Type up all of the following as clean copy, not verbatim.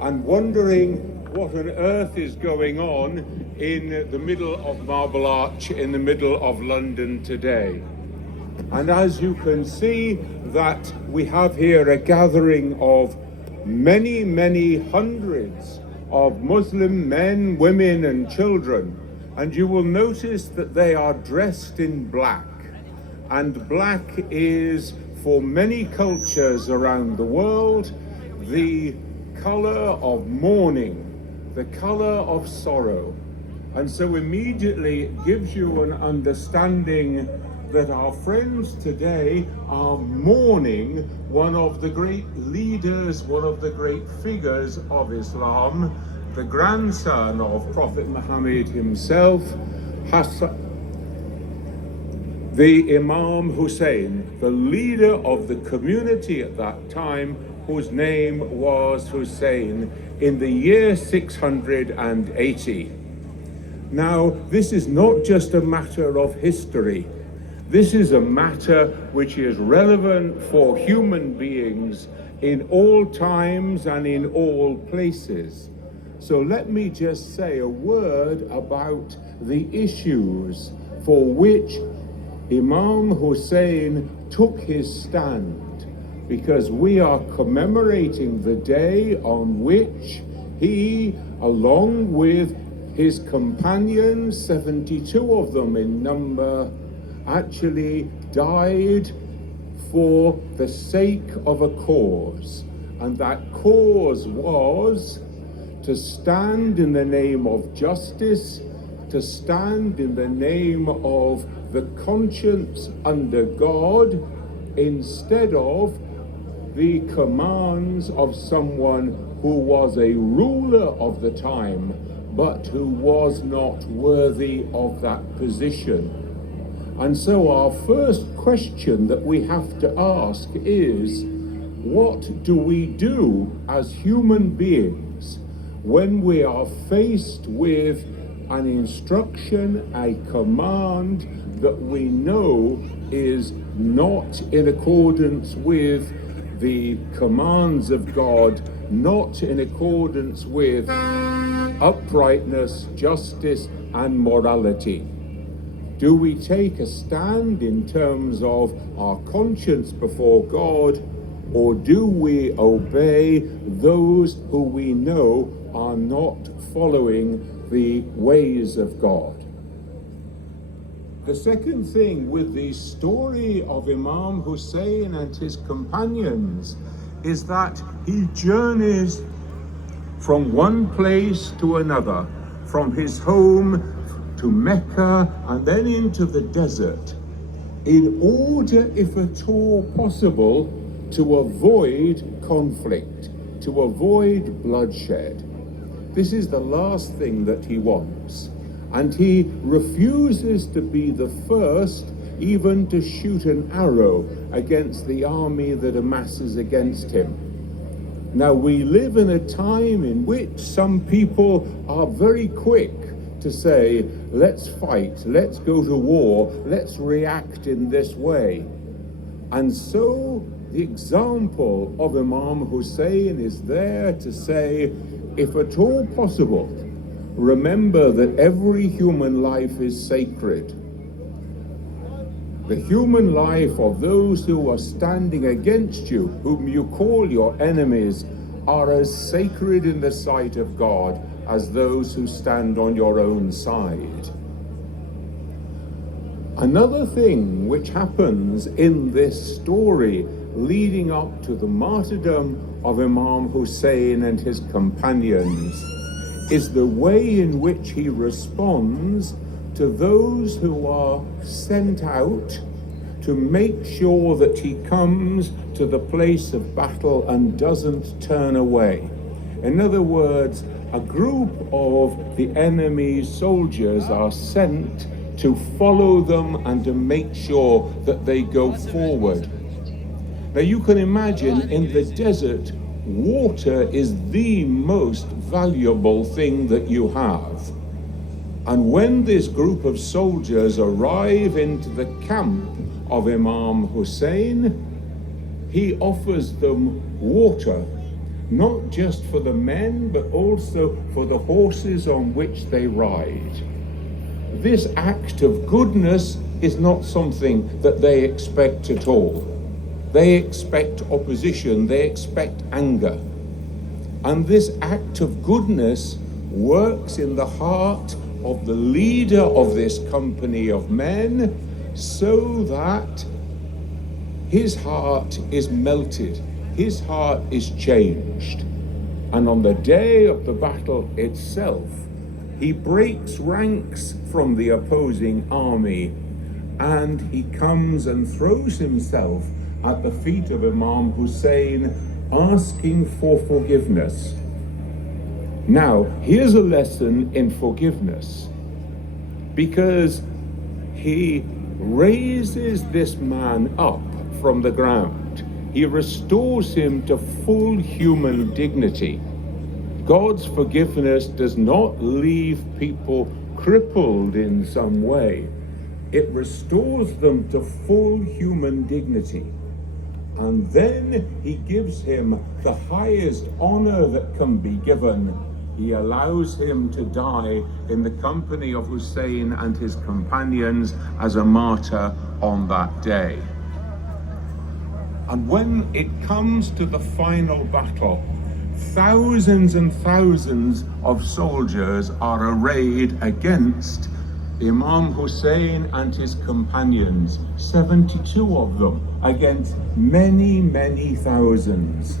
and wondering what on earth is going on in the middle of Marble Arch in the middle of London today. And as you can see, that we have here a gathering of many hundreds of Muslim men, women and children, and you will notice that they are dressed in black, and black is, for many cultures around the world, the color of mourning, the color of sorrow. And so immediately it gives you an understanding that our friends today are mourning one of the great leaders, one of the great figures of Islam, the grandson of Prophet Muhammad himself, the Imam Hussein, the leader of the community at that time, whose name was Hussein, in the year 680. Now, this is not just a matter of history. This is a matter which is relevant for human beings in all times and in all places. So let me just say a word about the issues for which Imam Hussein took his stand, because we are commemorating the day on which he, along with his companions, 72 of them in number, actually died for the sake of a cause. And that cause was to stand in the name of justice, to stand in the name of the conscience under God, instead of the commands of someone who was a ruler of the time, but who was not worthy of that position. And so our first question that we have to ask is, what do we do as human beings when we are faced with an instruction, a command that we know is not in accordance with the commands of God, not in accordance with uprightness, justice, and morality? Do we take a stand in terms of our conscience before God, or do we obey those who we know are not following the ways of God? The second thing with the story of Imam Hussein and his companions is that he journeys from one place to another, from his home to Mecca and then into the desert, in order, if at all possible, to avoid conflict, to avoid bloodshed. This is the last thing that he wants. And he refuses to be the first even to shoot an arrow against the army that amasses against him. Now, we live in a time in which some people are very quick to say, let's fight, let's go to war, let's react in this way. And so the example of Imam Hussein is there to say, if at all possible, remember that every human life is sacred. The human life of those who are standing against you, whom you call your enemies, are as sacred in the sight of God as those who stand on your own side. Another thing which happens in this story leading up to the martyrdom of Imam Hussein and his companions is the way in which he responds to those who are sent out to make sure that he comes to the place of battle and doesn't turn away. In other words, a group of the enemy's soldiers are sent to follow them and to make sure that they go forward. Now you can imagine in the desert, water is the most valuable thing that you have. And when this group of soldiers arrive into the camp of Imam Hussein, he offers them water. not just for the men, but also for the horses on which they ride. This act of goodness is not something that they expect at all. They expect opposition, they expect anger. And this act of goodness works in the heart of the leader of this company of men, so that his heart is melted, his heart is changed. And on the day of the battle itself, he breaks ranks from the opposing army, and he comes and throws himself at the feet of Imam Hussein, asking for forgiveness. Now, here's a lesson in forgiveness, because he raises this man up from the ground. He restores him to full human dignity. God's forgiveness does not leave people crippled in some way. It restores them to full human dignity. And then he gives him the highest honor that can be given. He allows him to die in the company of Hussein and his companions as a martyr on that day. And when it comes to the final battle, thousands and thousands of soldiers are arrayed against Imam Hussein and his companions, 72 of them, against many, many thousands.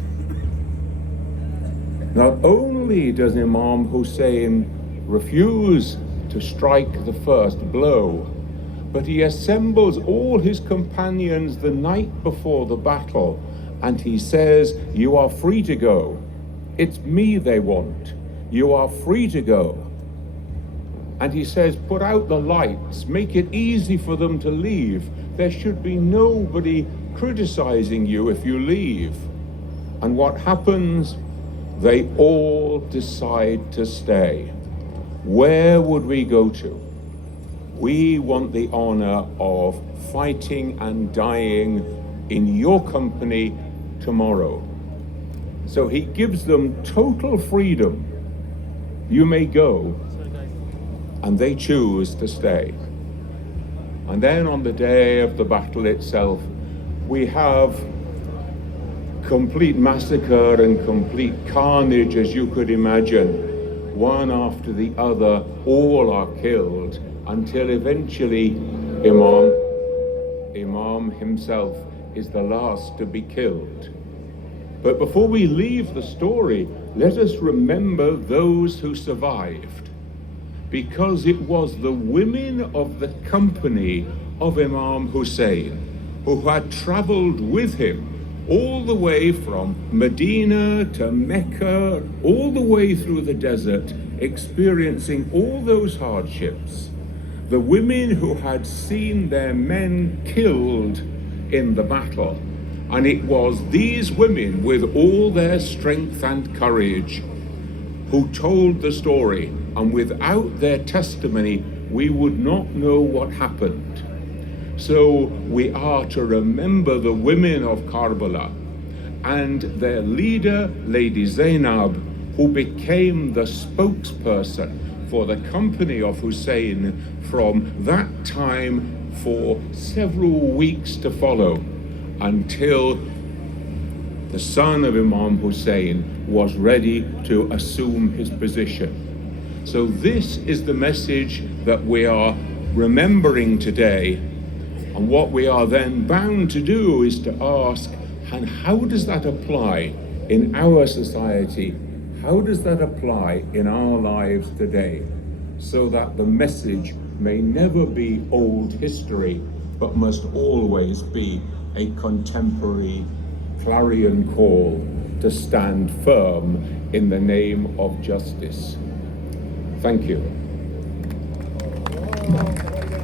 Not only does Imam Hussein refuse to strike the first blow, but he assembles all his companions the night before the battle, and he says, "You are free to go. It's me they want. You are free to go." And he says, "Put out the lights, make it easy for them to leave. There should be nobody criticizing you if you leave." And what happens? They all decide to stay. Where would we go to? We want the honor of fighting and dying in your company tomorrow. So he gives them total freedom. You may go. And they choose to stay. And then on the day of the battle itself, we have complete massacre and complete carnage, as you could imagine. One after the other, all are killed, until eventually Imam himself is the last to be killed. But before we leave the story, let us remember those who survived, because it was the women of the company of Imam Hussein who had traveled with him all the way from Medina to Mecca, all the way through the desert, experiencing all those hardships. The women who had seen their men killed in the battle. And it was these women, with all their strength and courage, who told the story. And without their testimony, we would not know what happened. So we are to remember the women of Karbala and their leader, Lady Zainab, who became the spokesperson for the company of Hussein from that time for several weeks to follow, until the son of Imam Hussein was ready to assume his position. So this is the message that we are remembering today. And what we are then bound to do is to ask, and how does that apply in our society? How does that apply in our lives today? So that the message may never be old history, but must always be a contemporary clarion call to stand firm in the name of justice. Thank you.